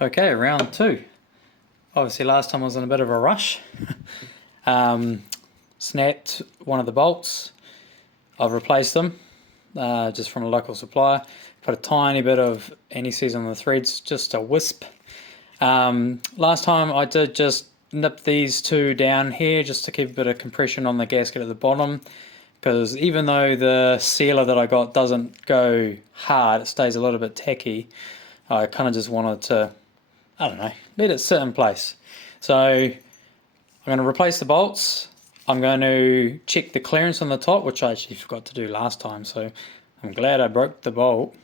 Okay, round two. Obviously last time I was in a bit of a rush. Snapped one of the bolts. I've replaced them just from a local supplier. Put a tiny bit of anti-seize on the threads, just a wisp. Last time I did just nip these two down here just to keep a bit of compression on the gasket at the bottom, because even though the sealer that I got doesn't go hard, it stays a little bit tacky. I kind of just wanted to, I don't know, let it sit in place. So I'm going to replace the bolts. I'm going to check the clearance on the top, which I actually forgot to do last time, so I'm glad I broke the bolt.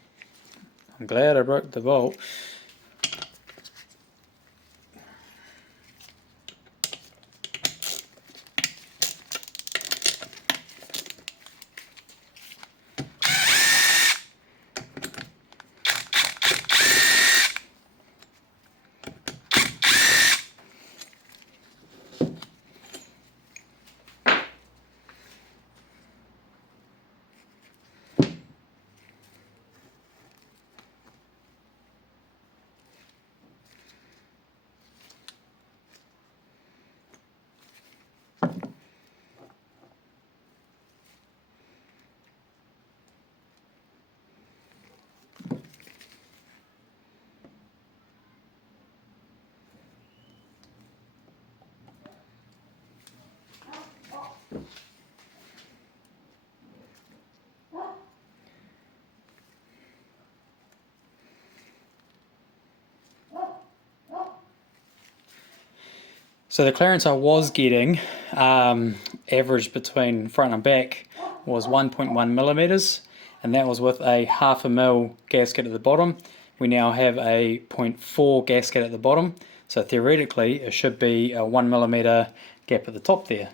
So the clearance I was getting, average between front and back, was 1.1 millimeters, and that was with a 0.5 mil gasket at the bottom. We now have a 0.4 gasket at the bottom, so theoretically it should be a 1 millimeter gap at the top there.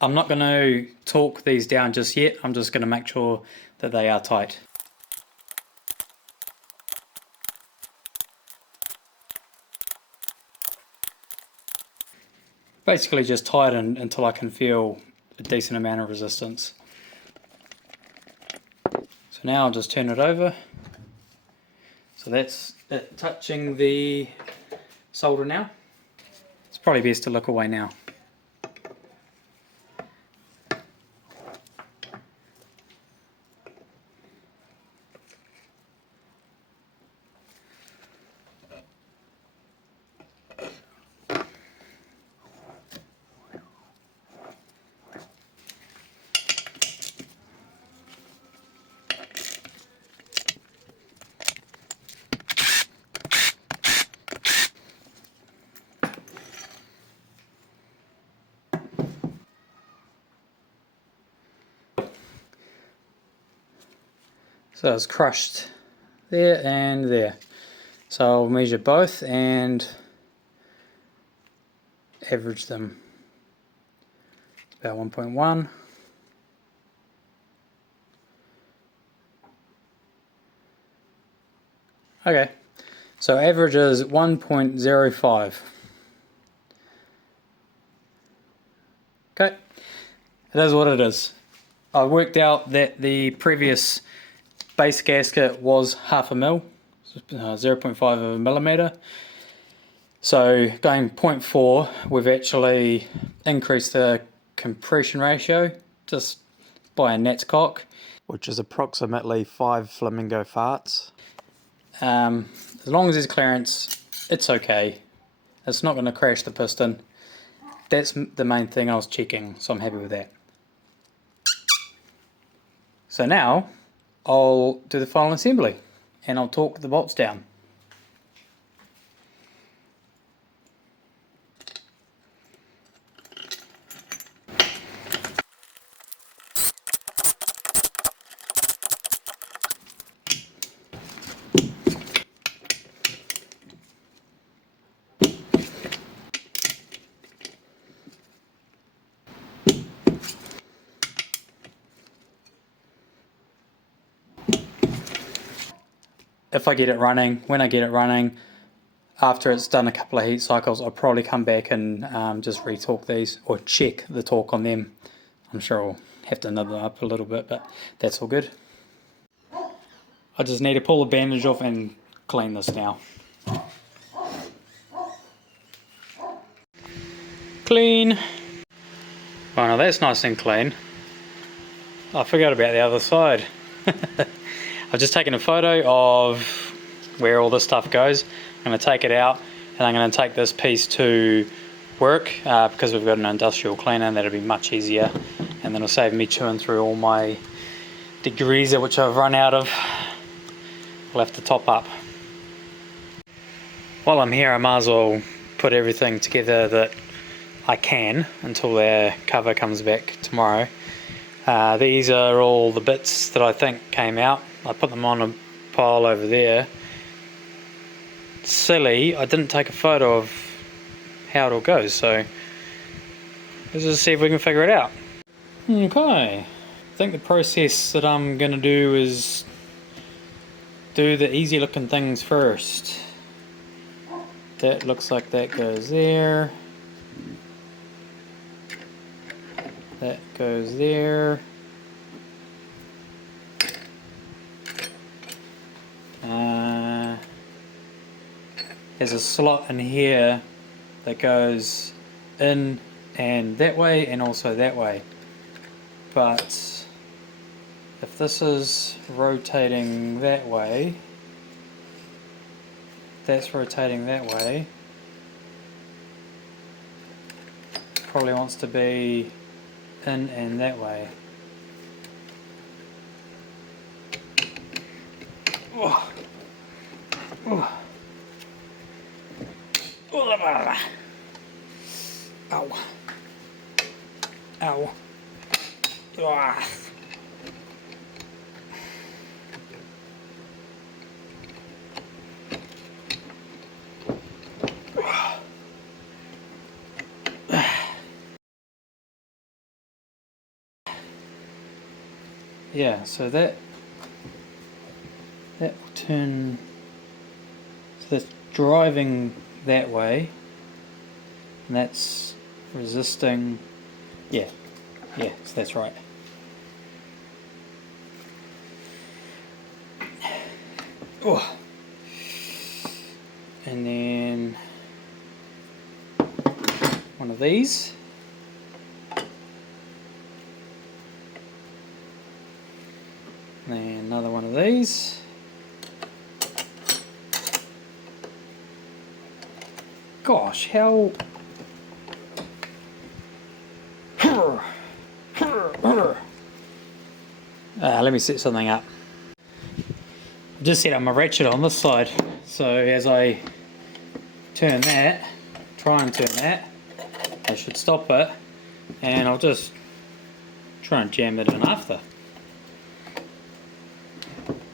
I'm not going to torque these down just yet, I'm just going to make sure that they are tight. Basically just tighten until I can feel a decent amount of resistance. So now I'll just turn it over. So that's it touching the solder now. It's probably best to look away now. So it's crushed there and there. So I'll measure both and average them. About 1.1. Okay, so average is 1.05. Okay, it is what it is. I worked out that the previous base gasket was 0.5 mil, 0.5 of a millimeter. So going 0.4, we've actually increased the compression ratio just by a gnat's cock, which is approximately 5 flamingo farts. As long as there's clearance, it's okay. It's not going to crash the piston. That's the main thing I was checking, so I'm happy with that. So now I'll do the final assembly and I'll torque the bolts down. if I get it running, when I get it running, after it's done a couple of heat cycles, I'll probably come back and just re-torque these, or check the torque on them. I'm sure I'll have to nib them up a little bit, but that's all good. I just need to pull the bandage off and clean this now. Clean. Oh no, that's nice and clean. I forgot about the other side. I've just taken a photo of where all this stuff goes. I'm going to take it out and I'm going to take this piece to work because we've got an industrial cleaner and that'll be much easier, and then it'll save me chewing through all my degreaser which I've run out of. I'll have to top up. While I'm here I might as well put everything together that I can until their cover comes back tomorrow. These are all the bits that I think came out. I put them on a pile over there. Silly, I didn't take a photo of how it all goes, so let's just see if we can figure it out. Okay, I think the process that I'm going to do is do the easy looking things first. That looks like that goes there. That goes there. There's a slot in here that goes in and that way and also that way. But if this is rotating that way, that's rotating that way, probably wants to be in and that way. Oh. Oh. Ow. Ow. Ah. Yeah, so that will turn, so that's driving that way, and that's resisting, yeah, so that's right. Oh. And then one of these. And then another one of these. Gosh, how... let me set something up. I've just set up my ratchet on this side, so as I turn that, try and turn that, I should stop it, and I'll just try and jam it in after.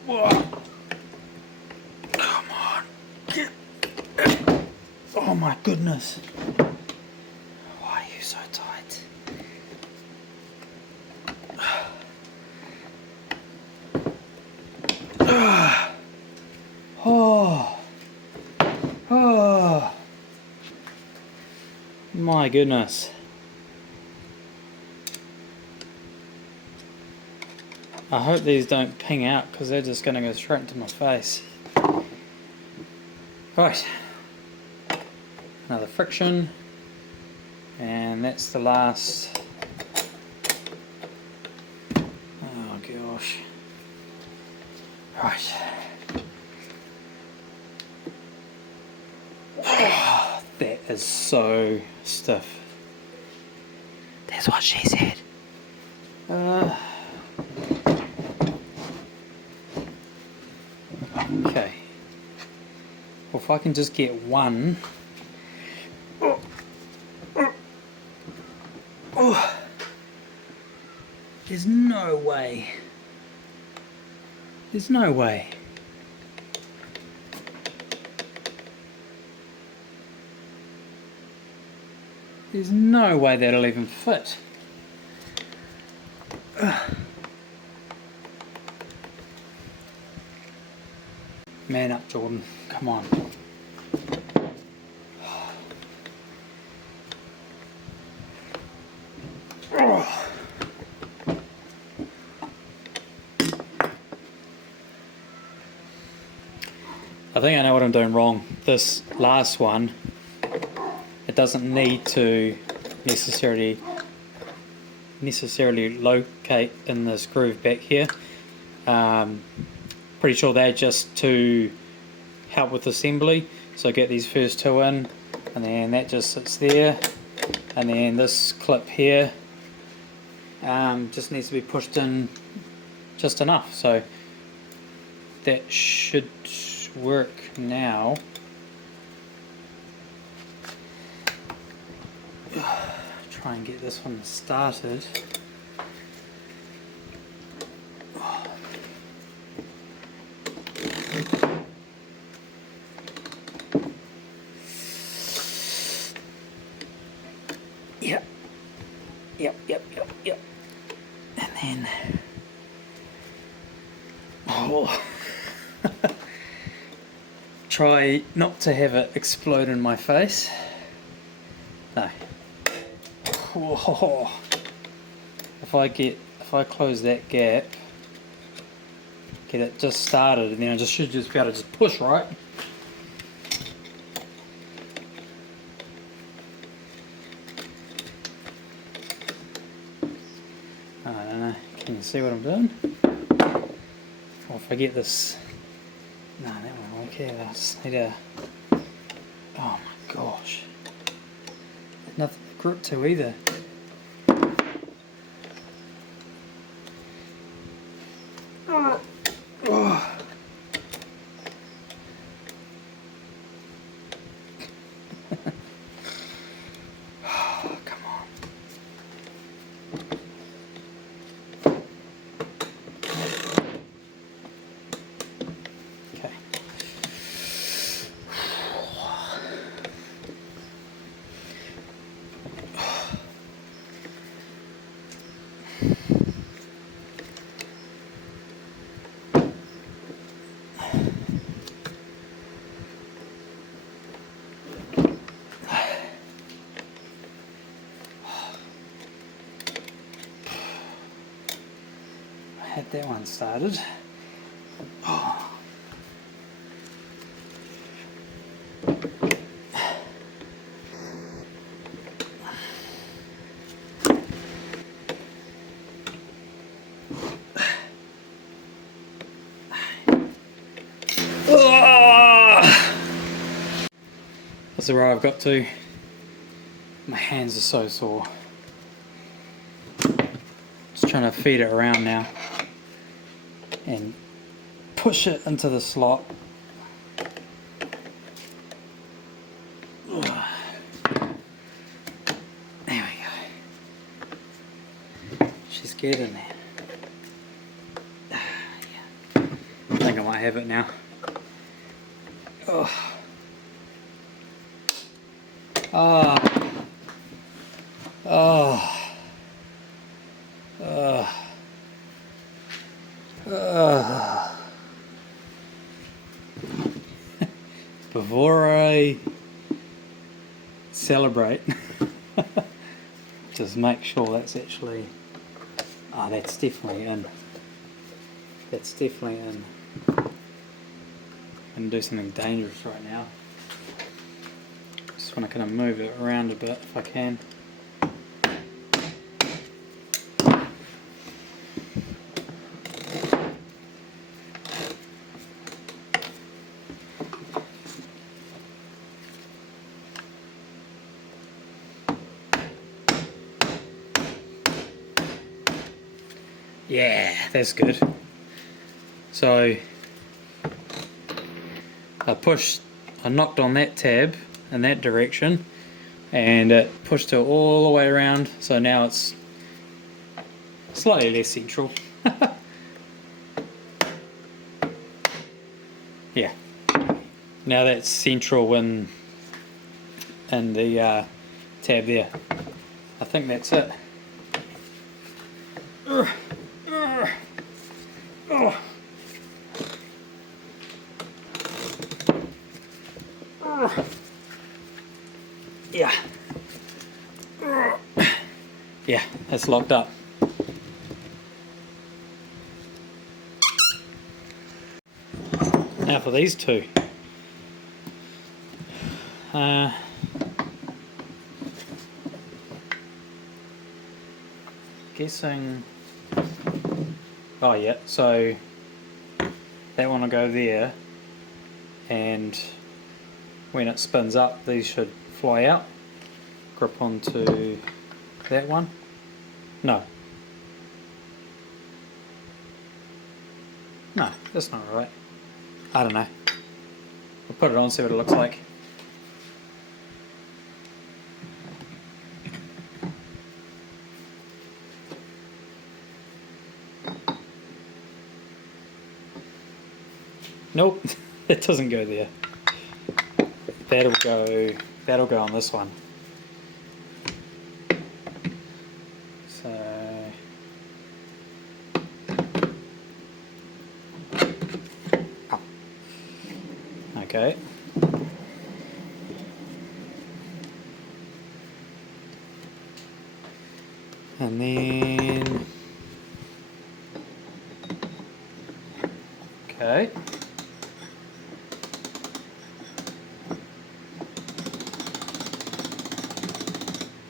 Whoa. Come on. Get it. Oh my goodness. Why are you so tight? Oh. Oh. My goodness. I hope these don't ping out because they're just going to go straight into my face. Right, another friction, and that's the last. Oh gosh. Right. Oh, that is so stiff. That's what she said. Okay. Well, if I can just get one. Oh. Oh. Oh. There's no way. There's no way. There's no way that'll even fit. Ugh. Man up, Jordan. Come on. I think I know what I'm doing wrong. This last one, it doesn't need to necessarily locate in this groove back here. Pretty sure they're just to help with assembly. So get these first two in, and then that just sits there, and then this clip here just needs to be pushed in just enough. So that should work now. Try and get this one started. Yep. And then, try not to have it explode in my face. No. If I close that gap, get it just started, and then I should just be able to just push, right? I don't know. Can you see what I'm doing? Oh, if I get this, no, that won't work. Yeah, I just need a. Oh my gosh. Nothing to grip to either. Had that one started. That's where I've got to. My hands are so sore. Just trying to feed it around now and push it into the slot. There we go. She's getting there. Yeah. I think I might have it now. Oh. Before I celebrate, just make sure that's actually, that's definitely in. That's definitely in. I'm going to do something dangerous right now. Just want to kind of move it around a bit if I can. Yeah, that's good. So I knocked on that tab in that direction, and it pushed it all the way around, so now it's slightly less central. Yeah, now that's central in the tab there. I think that's it. Yeah. Yeah, it's locked up. Now for these two. Guessing. Oh yeah, so that one will go there, and when it spins up, these should fly out, grip onto that one. No, that's not right. I don't know. I'll put it on, see what it looks like. Nope, it doesn't go there. That'll go on this one. So okay. And then okay.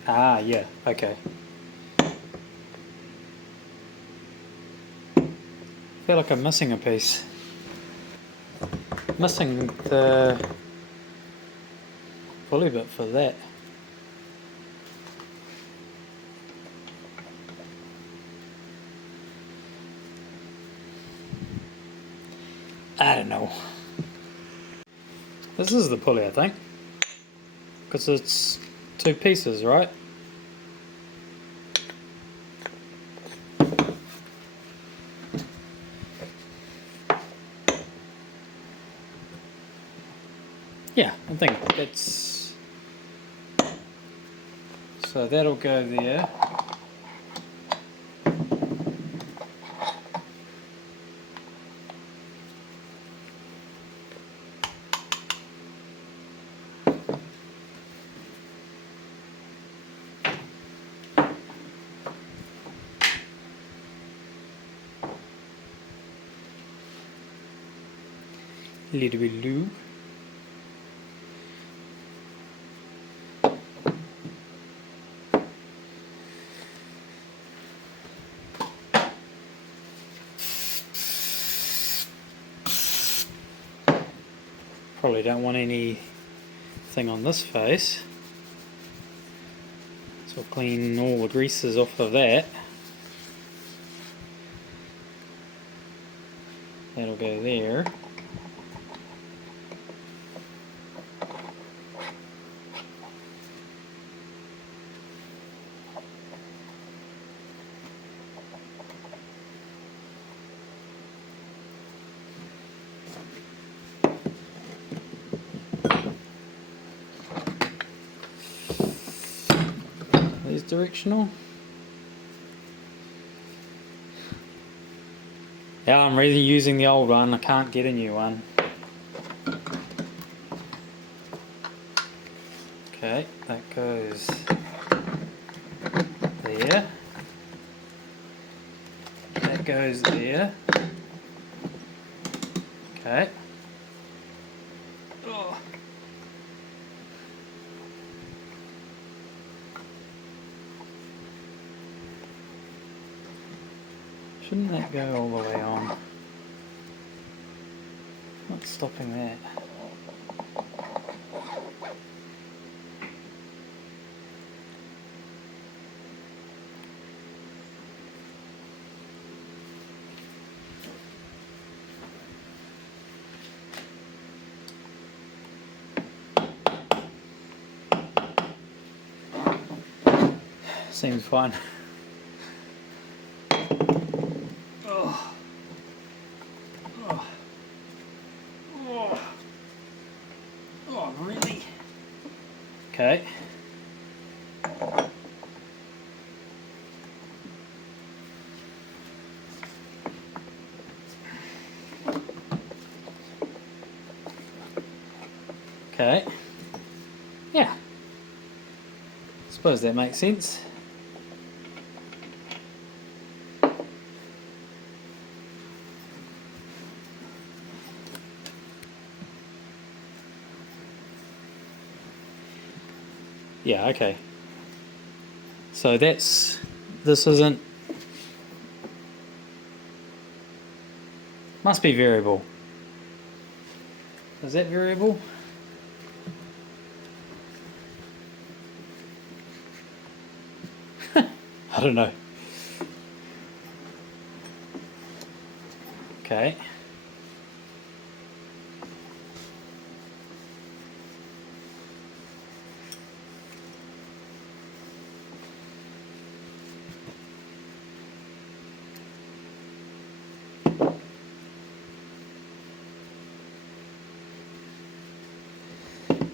Ah, yeah, okay. I feel like I'm missing a piece. Missing the pulley bit for that. I don't know. This is the pulley, I think. Because it's two pieces, right? Yeah, I think it's... So that'll go there. A little bit lube. Probably don't want anything on this face. So we'll clean all the greases off of that. That'll go there. These directional. Yeah, I'm really using the old one. I can't get a new one. Okay, that goes there. That goes there. Okay. Oh. Shouldn't that go all the way on? What's stopping that? Seems fine. Oh. Oh. Oh. Oh, really? Okay. Okay. suppose that makes sense. Yeah, okay. So this isn't, must be variable. Is that variable? I don't know. Okay.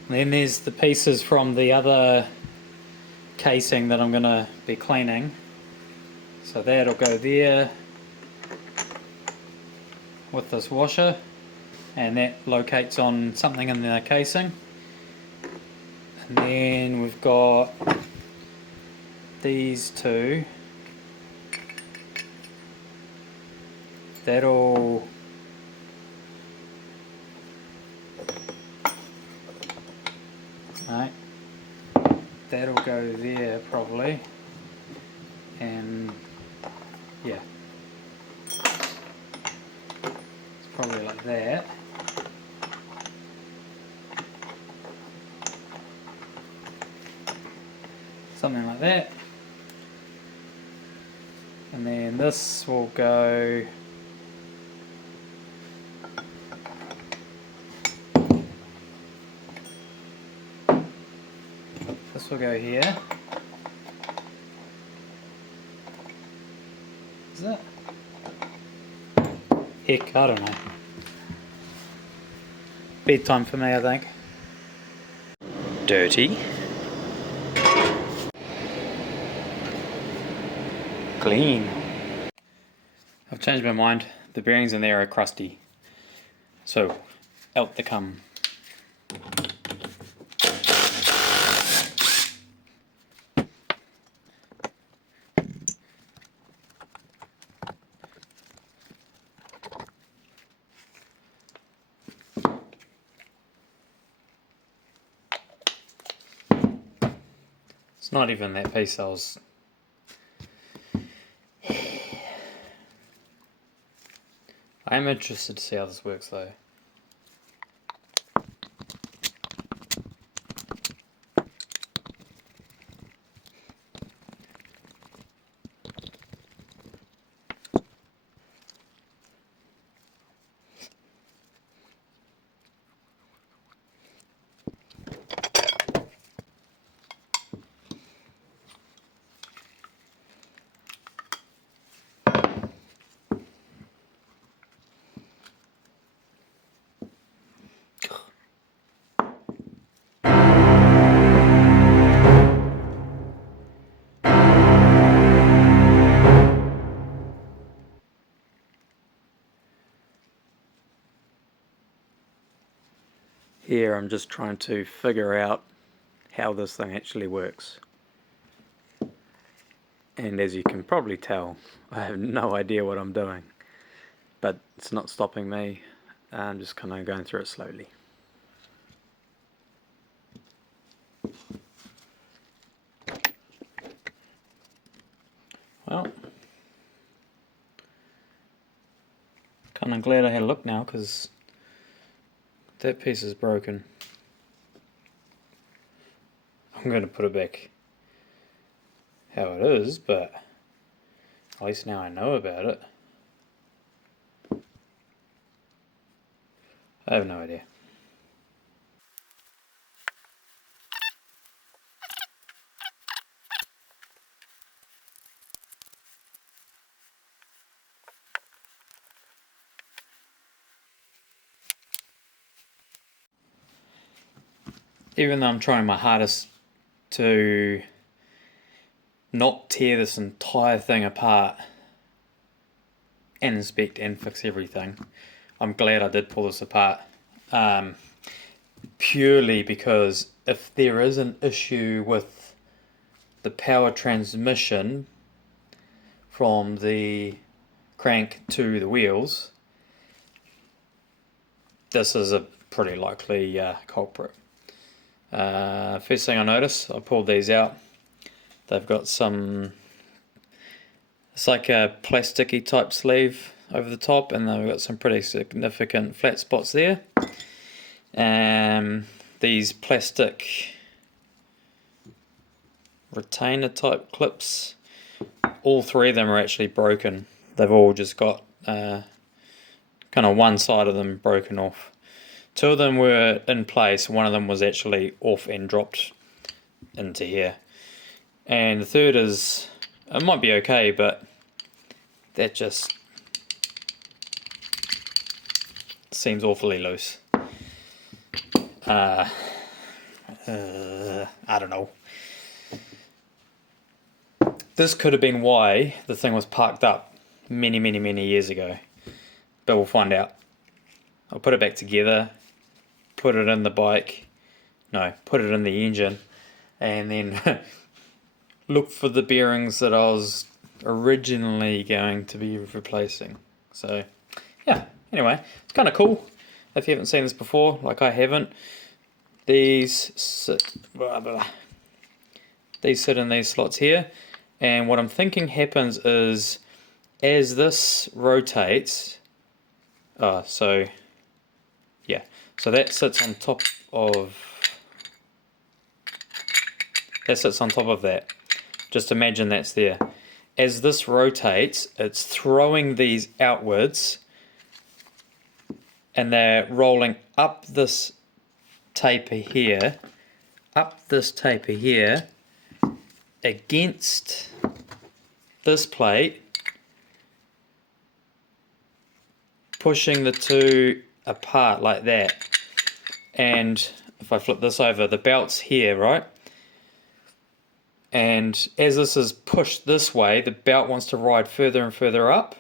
Then there's the pieces from the other casing that I'm going to be cleaning. So that'll go there with this washer, and that locates on something in the casing. And then we've got these two. That'll right. That'll go there probably. And yeah. It's probably like that. Something like that. And then this will go this will go here. Is it? Heck, I don't know. Bedtime for me, I think. Dirty. Clean. I've changed my mind. The bearings in there are crusty. So, out they come. It's not even that piece I was... I am interested to see how this works though. Here I'm just trying to figure out how this thing actually works. And as you can probably tell, I have no idea what I'm doing. But it's not stopping me. I'm just kind of going through it slowly. Well, kind of glad I had a look now, because that piece is broken. I'm going to put it back how it is, but at least now I know about it. I have no idea. Even though I'm trying my hardest to not tear this entire thing apart and inspect and fix everything, I'm glad I did pull this apart. Purely because if there is an issue with the power transmission from the crank to the wheels, this is a pretty likely culprit. First thing I notice, I pulled these out. They've got some, it's like a plasticky type sleeve over the top, and they've got some pretty significant flat spots there. These plastic retainer type clips, all three of them are actually broken. They've all just got kind of one side of them broken off. Two of them were in place, one of them was actually off and dropped into here. And the third is, it might be okay, but that just seems awfully loose. I don't know. This could have been why the thing was parked up many years ago, but we'll find out. I'll put it back together, put it in the bike, no, put it in the engine, and then look for the bearings that I was originally going to be replacing. So yeah, anyway, it's kind of cool. If you haven't seen this before, like I haven't, these sit in these slots here, and what I'm thinking happens is as this rotates, so that sits on top of that. Just imagine that's there. As this rotates, it's throwing these outwards, and they're rolling up this taper here, against this plate, pushing the two apart like that. And if I flip this over, the belt's here, right? And as this is pushed this way, the belt wants to ride further and further up.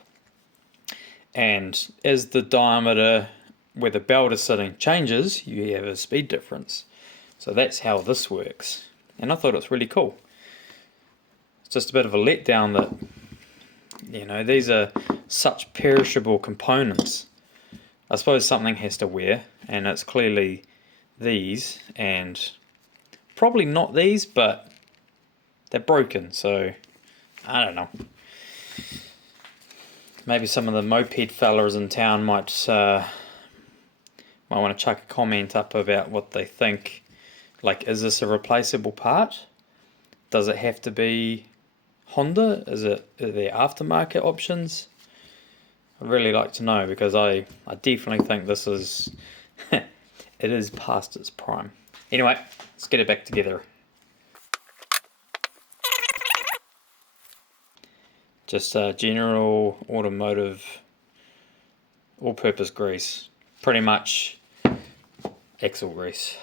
And as the diameter where the belt is sitting changes, you have a speed difference. So that's how this works. And I thought it was really cool. It's just a bit of a letdown that, you know, these are such perishable components. I suppose something has to wear, and it's clearly these, and probably not these, but they're broken, so I don't know. Maybe some of the moped fellas in town might want to chuck a comment up about what they think. Like, is this a replaceable part? Does it have to be Honda? Are there aftermarket options? I'd really like to know, because I definitely think this is it is past its prime. Anyway, let's get it back together. Just general automotive all-purpose grease, pretty much axle grease.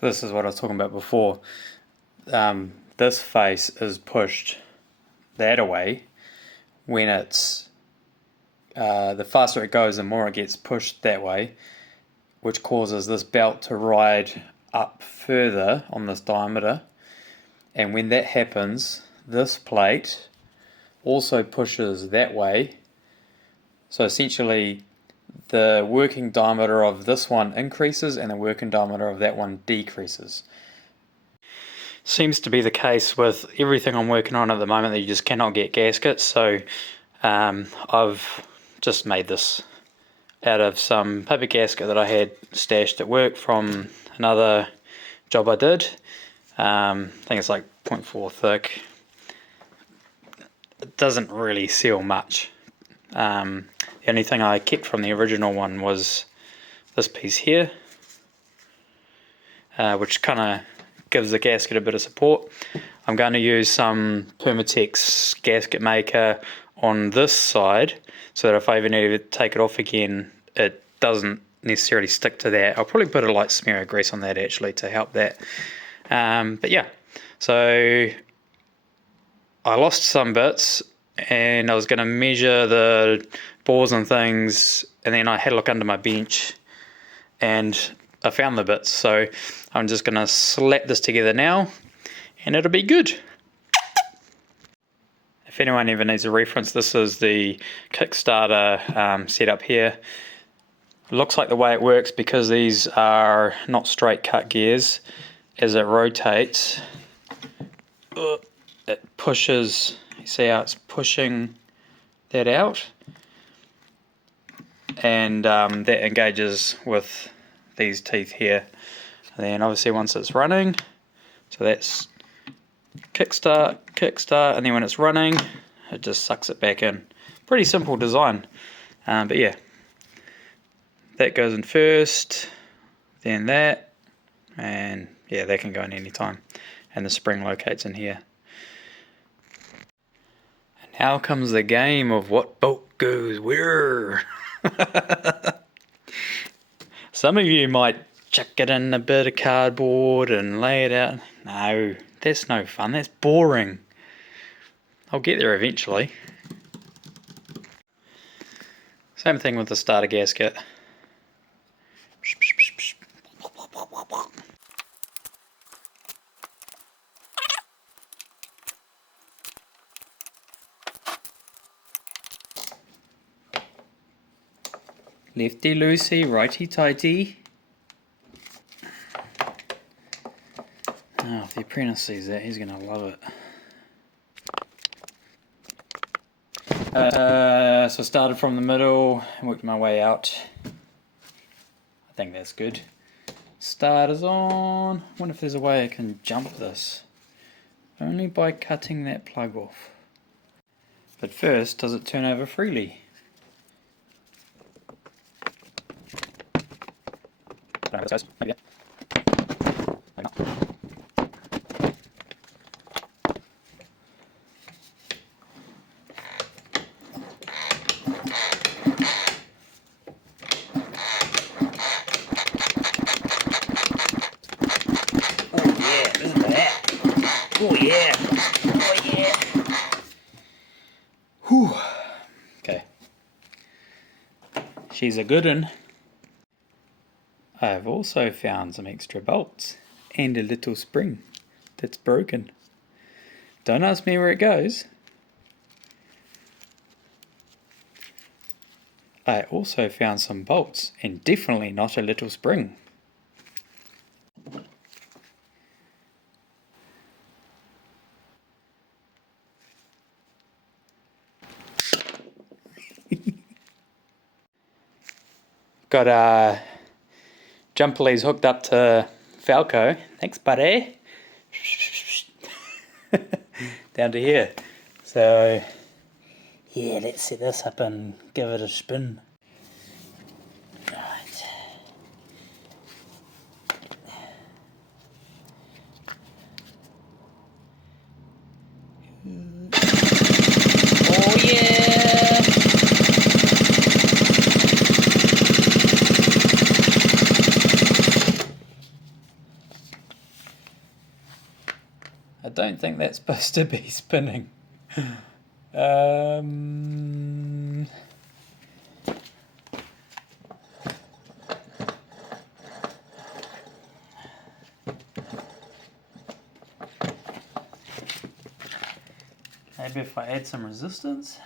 So this is what I was talking about before. This face is pushed that away when it's the faster it goes, the more it gets pushed that way, which causes this belt to ride up further on this diameter. And when that happens, this plate also pushes that way. So essentially the working diameter of this one increases and the working diameter of that one decreases. Seems to be the case with everything I'm working on at the moment, that you just cannot get gaskets. So I've just made this out of some paper gasket that I had stashed at work from another job I did. I think it's like 0.4 thick. It doesn't really seal much. The only thing I kept from the original one was this piece here, which kind of gives the gasket a bit of support. I'm going to use some Permatex gasket maker on this side, so that if I ever need to take it off again, it doesn't necessarily stick to that. I'll probably put a light smear of grease on that actually to help that. But yeah, so I lost some bits and I was going to measure the bores and things, and then I had a look under my bench and I found the bits. So I'm just going to slap this together now and it'll be good. If anyone ever needs a reference, this is the Kickstarter setup here. It looks like the way it works, because these are not straight cut gears, as it rotates, it pushes, you see how it's pushing that out, and that engages with these teeth here. And then obviously once it's running, so that's kickstart, kickstart, and then when it's running, it just sucks it back in. Pretty simple design, but yeah, that goes in first, then that, and yeah, that can go in any time, and the spring locates in here. And now comes the game of what bolt goes where. Some of you might chuck it in a bit of cardboard and lay it out. No, that's no fun, that's boring. I'll get there eventually. Same thing with the starter gasket. Lefty loosey, righty tighty. Oh, if the apprentice sees that, he's gonna love it. So I started from the middle and worked my way out. I think that's good. Starter's on. I wonder if there's a way I can jump this. Only by cutting that plug off. But first, does it turn over freely? I don't know how this goes. Maybe Maybe not. Oh yeah, listen to that. Oh yeah. Oh yeah. Whew. Okay. She's a good one. I've also found some extra bolts and a little spring that's broken. Don't ask me where it goes. I also found some bolts and definitely not a little spring. Got jumper leads hooked up to Falco. Thanks, buddy. Down to here. So yeah, let's set this up and give it a spin. Right. Oh yeah! I don't think that's supposed to be spinning. Maybe if I add some resistance.